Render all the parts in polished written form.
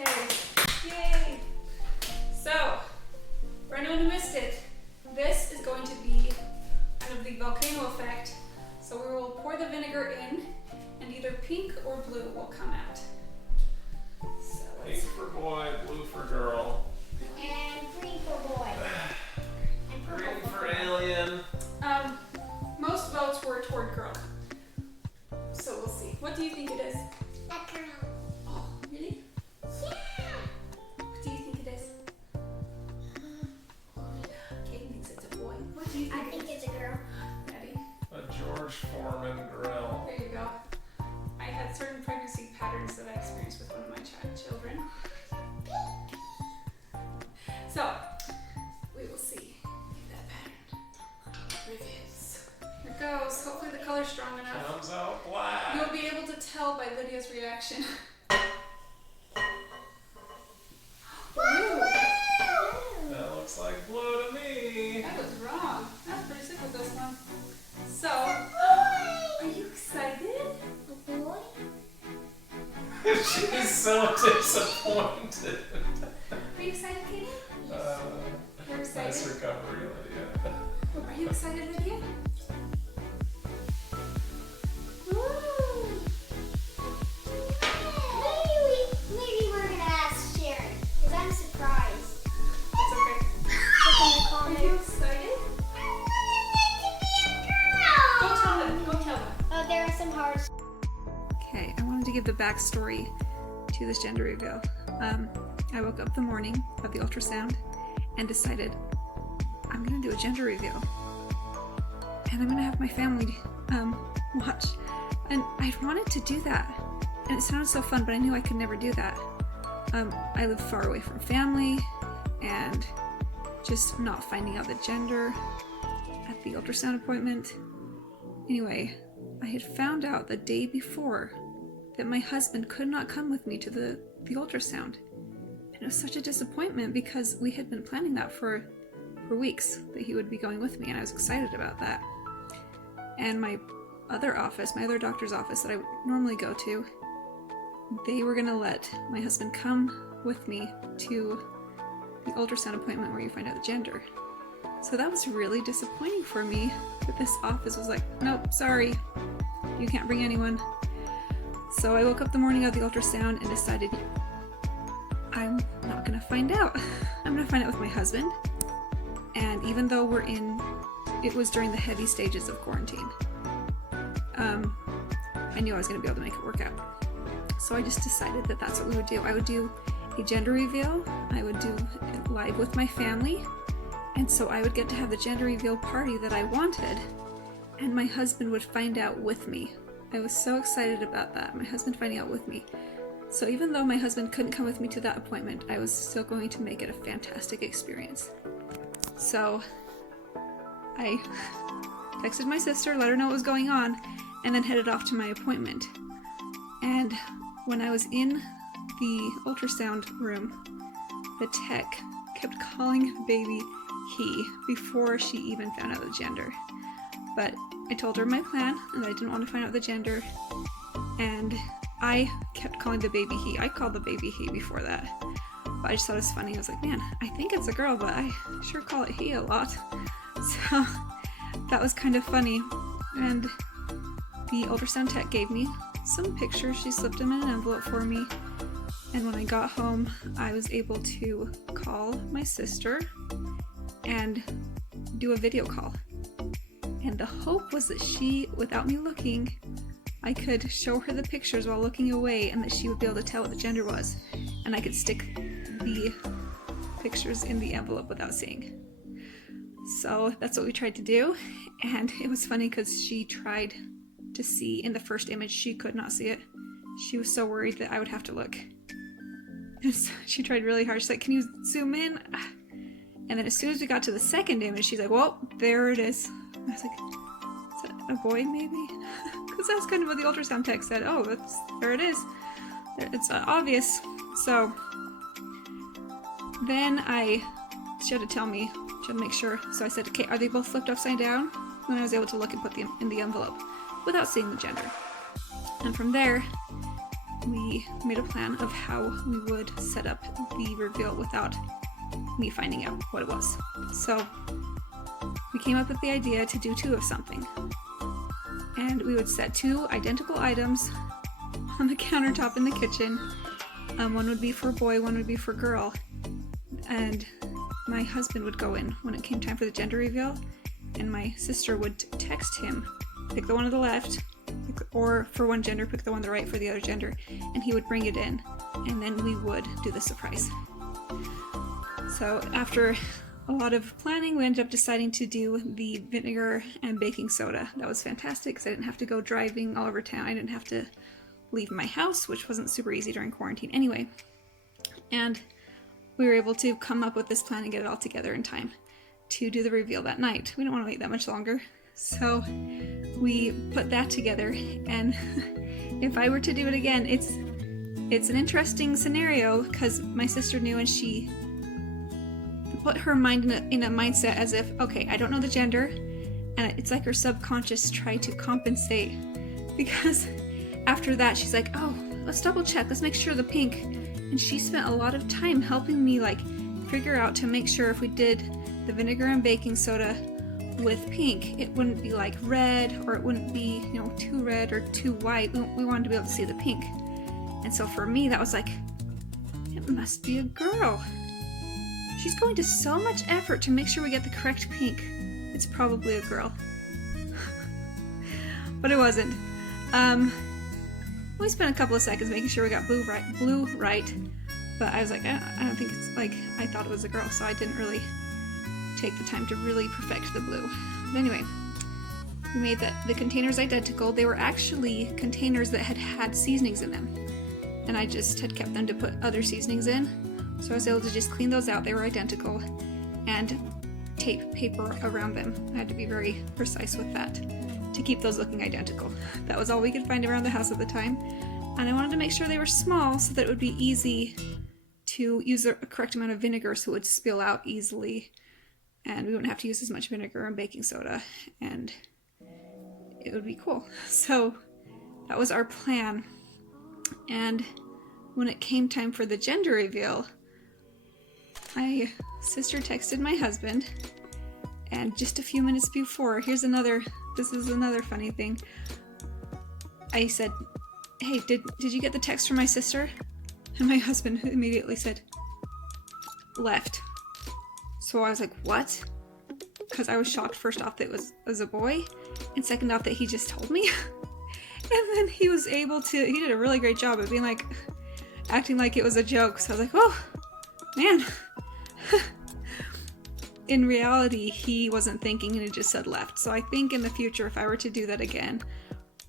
Okay, yay! So, for anyone who missed it, this is going to be kind of the volcano effect. So we will pour the vinegar in, and either pink or blue will come out. So Pink for boy, blue for girl. And green for boy. And purple Green for alien. Most votes were toward girl. So we'll see. What do you think it is? a girl. Oh, really? Yeah. What do you think it is? Kate thinks it's a boy. What do you think? I think it's a girl. Ready? A George Foreman grill. There you go. I had certain pregnancy patterns that I experienced with one of my children. So, we will see if that pattern reveals. Here it goes. Hopefully the color's strong enough. Comes out black. You'll be able to tell by Lydia's reaction. Ooh, That looks like blue to me. that was wrong. I was pretty sick with this one. So, are you excited? A boy? She's so disappointed. Are you excited, Katie? You're Nice excited? recovery, Lydia. Are you excited, Lydia? Maybe we're gonna ask Sharon, because I'm surprised. It's okay. Look in the Are comments. you excited? Go tell them. Go tell them. Oh, there are some hearts. Okay, I wanted to give the backstory to this gender reveal. I woke up the morning of the ultrasound and decided I'm gonna do a gender reveal, and I'm gonna have my family watch. And I wanted to do that, and it sounded so fun, but I knew I could never do that. I live far away from family, and just not finding out the gender at the ultrasound appointment. Anyway, I had found out the day before that my husband could not come with me to the ultrasound. And it was such a disappointment because we had been planning that for weeks, that he would be going with me, and I was excited about that. And my other doctor's office that I would normally go to, they were gonna let my husband come with me to the ultrasound appointment where you find out the gender. So that was really disappointing for me that this office was like, nope, sorry, you can't bring anyone. So I woke up the morning of the ultrasound and decided I'm not gonna find out. I'm gonna find out with my husband. And even though it was during the heavy stages of quarantine, I knew I was gonna be able to make it work out. So I just decided that that's what we would do. I would do a gender reveal. I would do it live with my family. And so I would get to have the gender reveal party that I wanted, and my husband would find out with me. I was so excited about that, my husband finding out with me. So even though my husband couldn't come with me to that appointment, I was still going to make it a fantastic experience. So I texted my sister, let her know what was going on, and then headed off to my appointment. And when I was in the ultrasound room, the tech kept calling the baby he before she even found out the gender. But I told her my plan, and I didn't want to find out the gender, and I kept calling the baby he. I called the baby he before that, but I just thought it was funny. I was like, man, I think it's a girl, but I sure call it he a lot. So that was kind of funny. And the ultrasound tech gave me some pictures. She slipped them in an envelope for me. And when I got home, I was able to call my sister and do a video call. And the hope was that she, without me looking, I could show her the pictures while looking away, and that she would be able to tell what the gender was. And I could stick the pictures in the envelope without seeing. So that's what we tried to do. And it was funny because she tried to see in the first image, she could not see it. She was so worried that I would have to look. And so she tried really hard. She's like, can you zoom in? And then as soon as we got to the second image, she's like, well, there it is. I was like, is that a boy maybe? Because that's kind of what the ultrasound tech said. Oh, there it is. It's obvious. So then she had to tell me, she had to make sure. So I said, okay, are they both flipped upside down? And I was able to look and put them in the envelope without seeing the gender. And from there, we made a plan of how we would set up the reveal without me finding out what it was. So we came up with the idea to do 2 of something. And we would set 2 identical items on the countertop in the kitchen. One would be for boy, one would be for girl. And my husband would go in when it came time for the gender reveal, and my sister would text him, pick the one on the left, or for one gender, pick the one on the right for the other gender, and he would bring it in, and then we would do the surprise. So after a lot of planning, we ended up deciding to do the vinegar and baking soda. That was fantastic because I didn't have to go driving all over town. I didn't have to leave my house, which wasn't super easy during quarantine anyway. And we were able to come up with this plan and get it all together in time to do the reveal that night. We didn't want to wait that much longer. So we put that together, and if I were to do it again, it's an interesting scenario because my sister knew, and she put her mind in a mindset as if, okay, I don't know the gender, and it's like her subconscious tried to compensate, because after that she's like, oh, let's double check, let's make sure the pink, and she spent a lot of time helping me like figure out to make sure if we did the vinegar and baking soda with pink, it wouldn't be like red, or it wouldn't be, you know, too red or too white. We wanted to be able to see the pink. And so for me, that was like, it must be a girl. She's going to so much effort to make sure we get the correct pink. It's probably a girl. But it wasn't. We spent a couple of seconds making sure we got blue right. But I was like, I don't think it's like I thought it was a girl, so I didn't really take the time to really perfect the blue. But anyway, we made the containers identical. They were actually containers that had seasonings in them, and I just had kept them to put other seasonings in. So I was able to just clean those out. They were identical, and tape paper around them. I had to be very precise with that to keep those looking identical. That was all we could find around the house at the time, and I wanted to make sure they were small so that it would be easy to use the correct amount of vinegar so it would spill out easily, and we wouldn't have to use as much vinegar and baking soda, and it would be cool. So that was our plan. And when it came time for the gender reveal, my sister texted my husband, and just a few minutes before, this is another funny thing. I said, hey, did you get the text from my sister? And my husband immediately said, left. So I was like, what? Because I was shocked first off that it was a boy, and second off that he just told me. And then he did a really great job of being like, acting like it was a joke. So I was like, oh, man. In reality, he wasn't thinking, and he just said left. So I think in the future, if I were to do that again,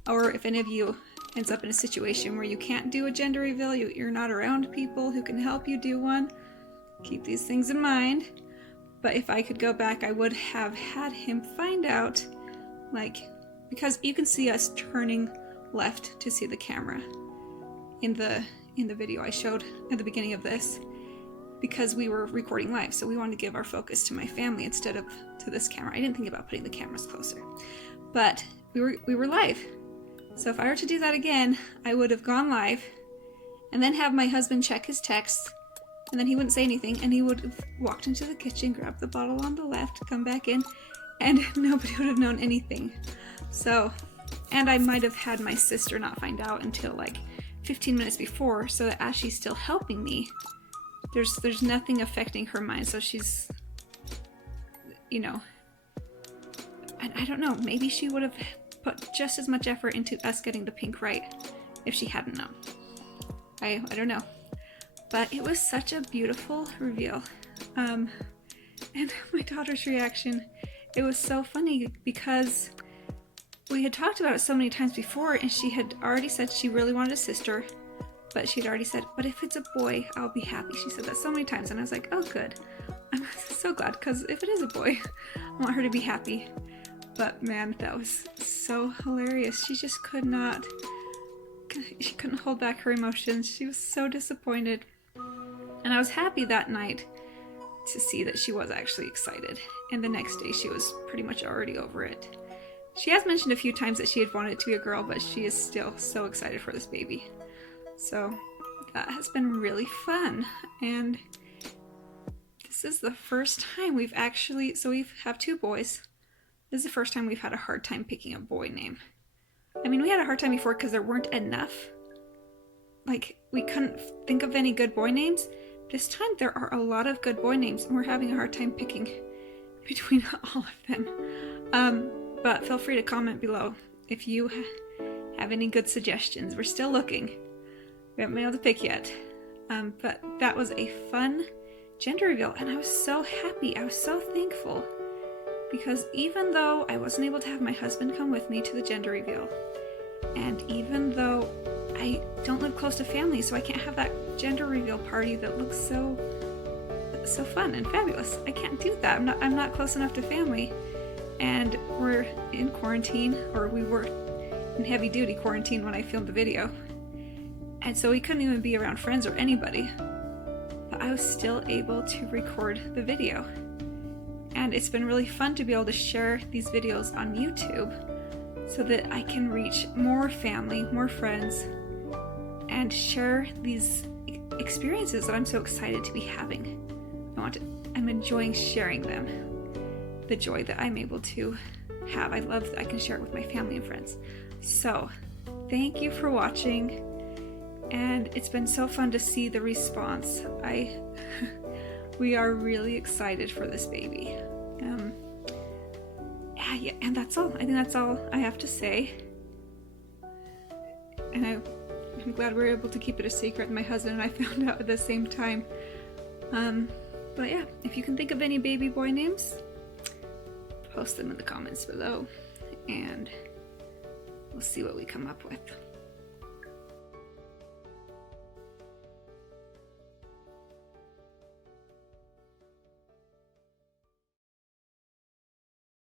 or if any of you ends up in a situation where you can't do a gender reveal, you're not around people who can help you do one, keep these things in mind. But if I could go back, I would have had him find out, like, because you can see us turning left to see the camera in the video I showed at the beginning of this, because we were recording live, so we wanted to give our focus to my family instead of to this camera. I didn't think about putting the cameras closer, but we were live. So if I were to do that again, I would have gone live and then have my husband check his texts, and then he wouldn't say anything, and he would have walked into the kitchen, grabbed the bottle on the left, come back in, and nobody would have known anything. So, and I might have had my sister not find out until like 15 minutes before, so that as she's still helping me, there's nothing affecting her mind. So she's, you know, and I don't know, maybe she would have put just as much effort into us getting the pink right if she hadn't known. I don't know. But it was such a beautiful reveal. And my daughter's reaction, it was so funny because we had talked about it so many times before, and she had already said she really wanted a sister, but she'd already said, but if it's a boy, I'll be happy. She said that so many times, and I was like, oh good. I'm so glad, because if it is a boy, I want her to be happy. But man, that was so hilarious. She just she couldn't hold back her emotions. She was so disappointed. And I was happy that night to see that she was actually excited. And the next day she was pretty much already over it. She has mentioned a few times that she had wanted it to be a girl, but she is still so excited for this baby. So that has been really fun, and this is the first time we've actually, so we have 2 boys. This is the first time we've had a hard time picking a boy name. I mean, we had a hard time before because there weren't enough. Like, we couldn't think of any good boy names. This time there are a lot of good boy names, and we're having a hard time picking between all of them. But feel free to comment below if you have any good suggestions. We're still looking. We haven't been able to pick yet. But that was a fun gender reveal, and I was so happy. I was so thankful. Because even though I wasn't able to have my husband come with me to the gender reveal, and even though I don't live close to family, so I can't have that gender reveal party that looks so fun and fabulous. I can't do that. I'm not close enough to family, and we're in quarantine, or we were in heavy duty quarantine when I filmed the video, and so we couldn't even be around friends or anybody. But I was still able to record the video, and it's been really fun to be able to share these videos on YouTube so that I can reach more family, more friends, and share these experiences that I'm so excited to be having. I'm enjoying sharing them, the joy that I'm able to have. I love that I can share it with my family and friends. So thank you for watching, and it's been so fun to see the response. We are really excited for this baby. Yeah, and that's all. I think that's all I have to say. And I'm glad we were able to keep it a secret. My husband and I found out at the same time. But yeah, if you can think of any baby boy names, post them in the comments below, and we'll see what we come up with.